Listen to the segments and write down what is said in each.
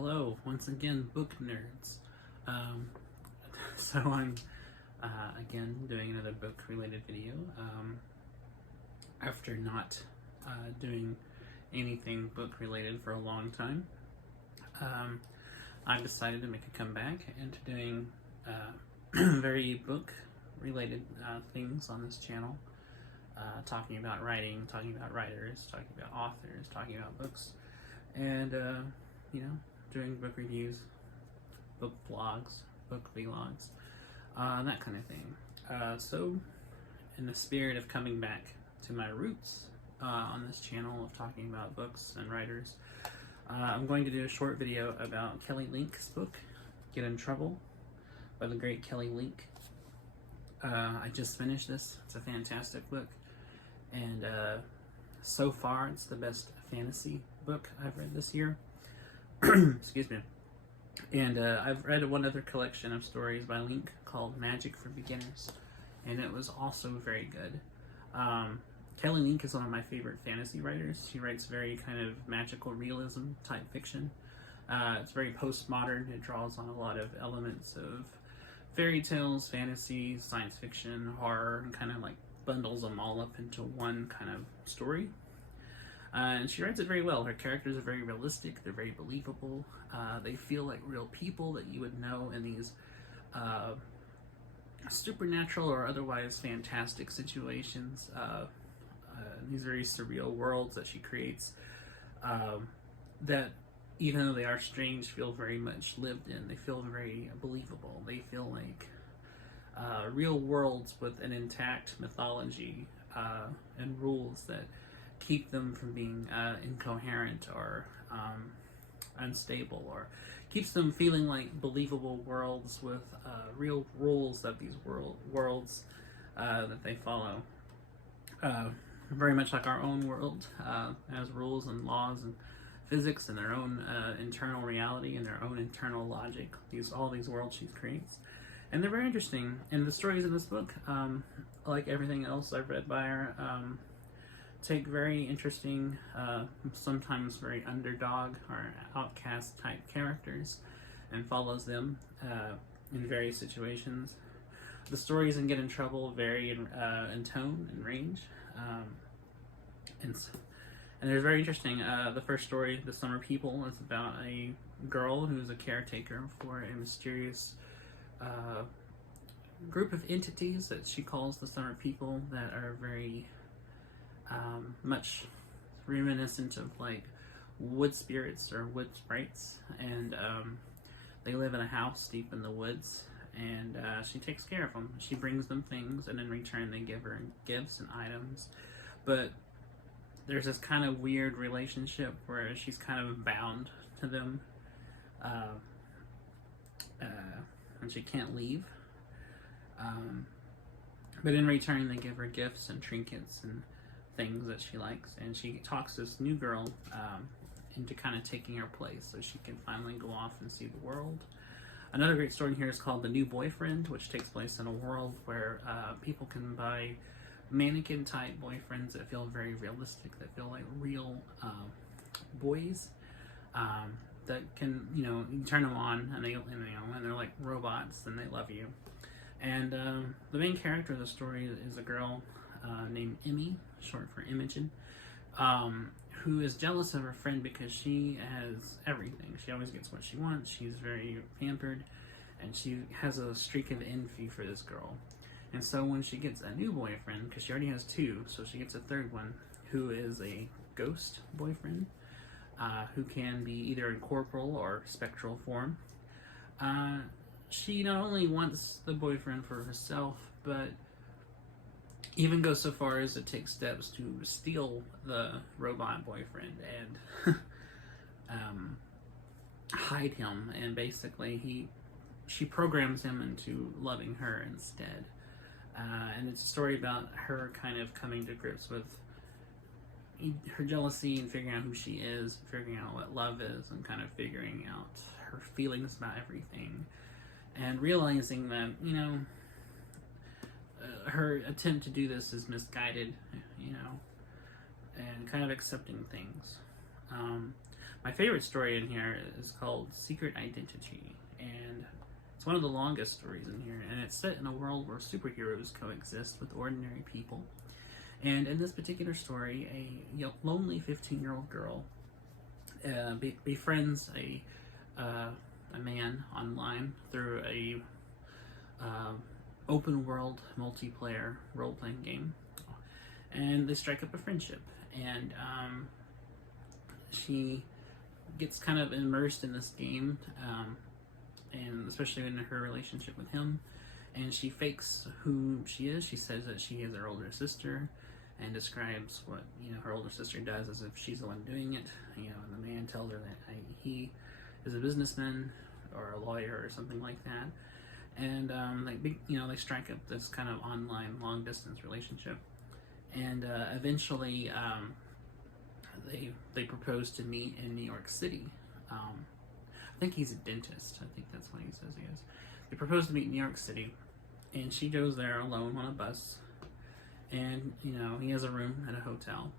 Hello, once again, book nerds. Um, so I'm again doing another book related video after not doing anything book related for a long time. I've decided to make a comeback into doing very book related things on this channel. Talking about writing, talking about writers, talking about authors, talking about books, and doing book reviews, book vlogs, book vlogs, that kind of thing. So, in the spirit of coming back to my roots on this channel of talking about books and writers, I'm going to do a short video about Kelly Link's book, Get in Trouble, by the great Kelly Link. I just finished this. It's a fantastic book, and so far it's the best fantasy book I've read this year. Excuse me. And I've read one other collection of stories by Link called Magic for Beginners, and it was also very good. Kelly Link is one of my favorite fantasy writers. She writes very kind of magical realism type fiction. It's very postmodern. It draws on a lot of elements of fairy tales, fantasy, science fiction, horror, and kind of like bundles them all up into one kind of story. And she writes it very well. Her characters are very realistic. They're very believable. They feel like real people that you would know in these supernatural or otherwise fantastic situations. These very surreal worlds that she creates that, even though they are strange, feel very much lived in. They feel very believable. They feel like real worlds with an intact mythology and rules that keep them from being incoherent or unstable, or keeps them feeling like believable worlds with real rules that these worlds that they follow. Very much like our own world has rules and laws and physics and their own internal reality and their own internal logic. All these worlds she creates, and they're very interesting. And the stories in this book, like everything else I've read by her, take very interesting, sometimes very underdog or outcast type characters and follows them in various situations. The stories in Get in Trouble vary in tone and range, and they're very interesting. The first story, The Summer People, is about a girl who's a caretaker for a mysterious group of entities that she calls the Summer People, that are very much reminiscent of like wood spirits or wood sprites, and they live in a house deep in the woods, and she takes care of them. She brings them things, and in return they give her gifts and items, but there's this kind of weird relationship where she's kind of bound to them, and she can't leave, but in return they give her gifts and trinkets and things that she likes, and she talks this new girl into kind of taking her place so she can finally go off and see the world. Another great story here is called The New Boyfriend, which takes place in a world where people can buy mannequin type boyfriends that feel very realistic, that feel like real boys, that can, you turn them on and they're like robots and they love you. And the main character of the story is a girl named Emmy, short for Imogen, who is jealous of her friend because she has everything. She always gets what she wants. She's very pampered, and she has a streak of envy for this girl. And so when she gets a new boyfriend, because she already has two, so she gets a third one, who is a ghost boyfriend, who can be either in corporal or spectral form, she not only wants the boyfriend for herself, but even goes so far as to take steps to steal the robot boyfriend and hide him, and basically she programs him into loving her instead. And it's a story about her kind of coming to grips with her jealousy and figuring out who she is, figuring out what love is, and kind of figuring out her feelings about everything, and realizing that, her attempt to do this is misguided, and kind of accepting things. My favorite story in here is called Secret Identity, and it's one of the longest stories in here, and it's set in a world where superheroes coexist with ordinary people. And in this particular story, a lonely 15-year-old girl befriends a man online through a open world multiplayer role-playing game, and they strike up a friendship, and she gets kind of immersed in this game, and especially in her relationship with him, and she fakes who she is. She says that she is her older sister, and describes what her older sister does as if she's the one doing it. And the man tells her that he is a businessman or a lawyer or something like that, and they strike up this kind of online long distance relationship, and eventually they propose to meet in New York City. I think he's a dentist. I think that's what he says he is. They propose to meet in New York City, and she goes there alone on a bus. And he has a room at a hotel,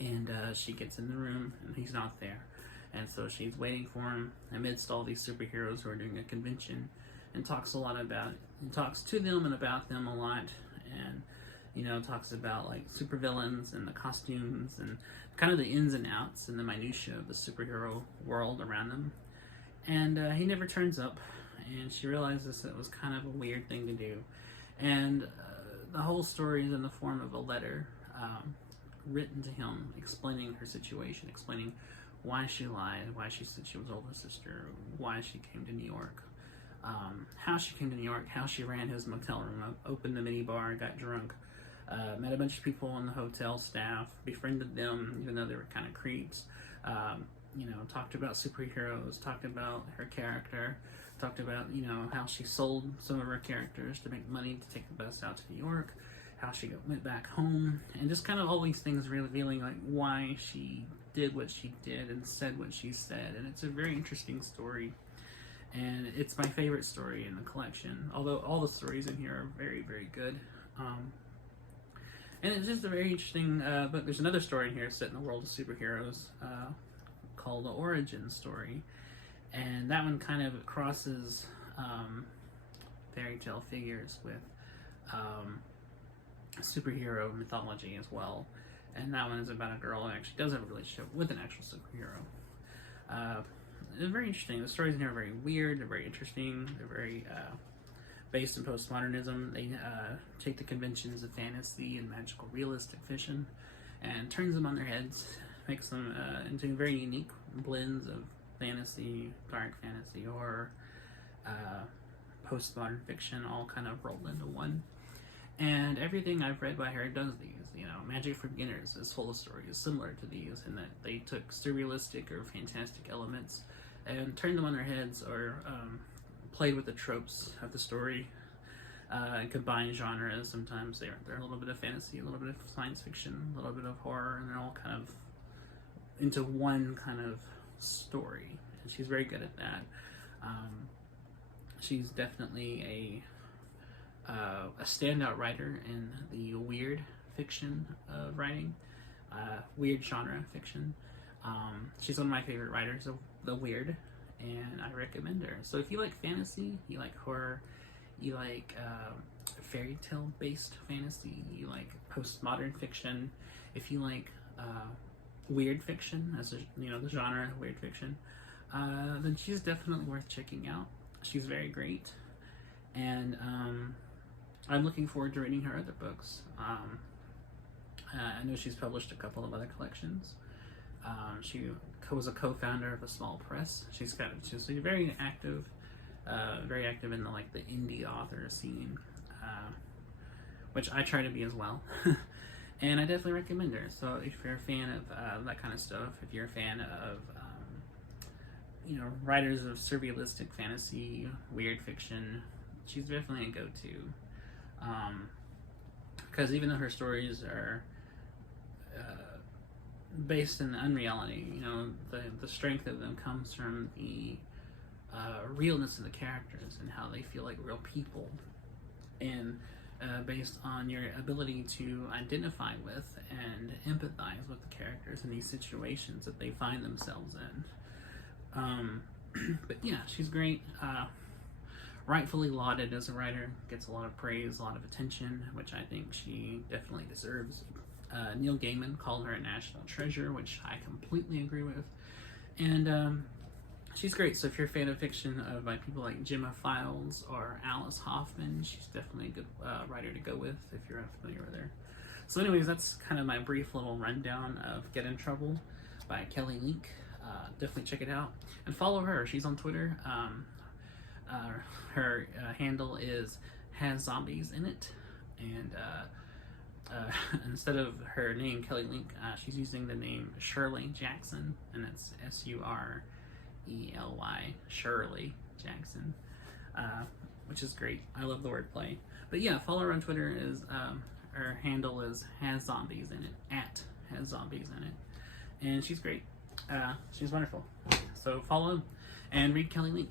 and she gets in the room, and he's not there. And so she's waiting for him amidst all these superheroes who are doing a convention, and talks to them and about them a lot, and talks about like supervillains and the costumes and kind of the ins and outs and the minutia of the superhero world around them. And he never turns up, and she realizes it was kind of a weird thing to do. And the whole story is in the form of a letter written to him, explaining her situation, explaining why she lied, why she said she was older sister, why she came to New York, how she came to New York, how she ran his motel room, opened the mini bar, got drunk, met a bunch of people on the hotel staff, befriended them, even though they were kind of creeps, talked about superheroes, talked about her character, talked about, how she sold some of her characters to make money to take the bus out to New York, how she went back home, and just kind of all these things revealing like why she did what she did and said what she said. And it's a very interesting story, and it's my favorite story in the collection, although all the stories in here are very, very good. And it's just a very interesting book. There's another story in here set in the world of superheroes called The Origin Story, and that one kind of crosses fairy tale figures with superhero mythology as well. And that one is about a girl who actually does have a relationship with an actual superhero. It's very interesting. The stories in here are very weird, they're very interesting, they're very based in postmodernism. They take the conventions of fantasy and magical realistic fiction and turns them on their heads, makes them into very unique blends of fantasy, dark fantasy, horror, postmodern fiction, all kind of rolled into one. And everything I've read by her does these. Magic for Beginners is full of stories similar to these, in that they took surrealistic or fantastic elements and turned them on their heads, or played with the tropes of the story, and combined genres. Sometimes they're a little bit of fantasy, a little bit of science fiction, a little bit of horror, and they're all kind of into one kind of story. And she's very good at that. She's definitely a standout writer in the weird fiction writing, weird genre fiction. She's one of my favorite writers of the weird, and I recommend her. So if you like fantasy, you like horror, you like fairy tale based fantasy, you like postmodern fiction, if you like weird fiction, as the genre of weird fiction, then she's definitely worth checking out. She's very great, and I'm looking forward to reading her other books. I know she's published a couple of other collections. She was a co-founder of a small press. She's very active in the indie author scene, which I try to be as well. And I definitely recommend her. So if you're a fan of that kind of stuff, if you're a fan of writers of surrealistic fantasy, weird fiction, she's definitely a go-to. Because even though her stories are based in unreality, the strength of them comes from the realness of the characters and how they feel like real people. And based on your ability to identify with and empathize with the characters in these situations that they find themselves in. But yeah, she's great. Rightfully lauded as a writer, gets a lot of praise, a lot of attention, which I think she definitely deserves. Neil Gaiman called her a national treasure, which I completely agree with. And she's great. So if you're a fan of fiction by people like Gemma Files or Alice Hoffman, she's definitely a good writer to go with if you're unfamiliar with her. So anyways, that's kind of my brief little rundown of Get in Trouble by Kelly Link. Definitely check it out and follow her. She's on Twitter. Her handle is Has Zombies in It, and instead of her name Kelly Link, she's using the name Shirley Jackson, and it's Surely, Shirley Jackson, which is great. I love the wordplay. But yeah, follow her on Twitter. Her handle is Has Zombies in It, @Has Zombies in It, and she's great. She's wonderful. So follow and read Kelly Link.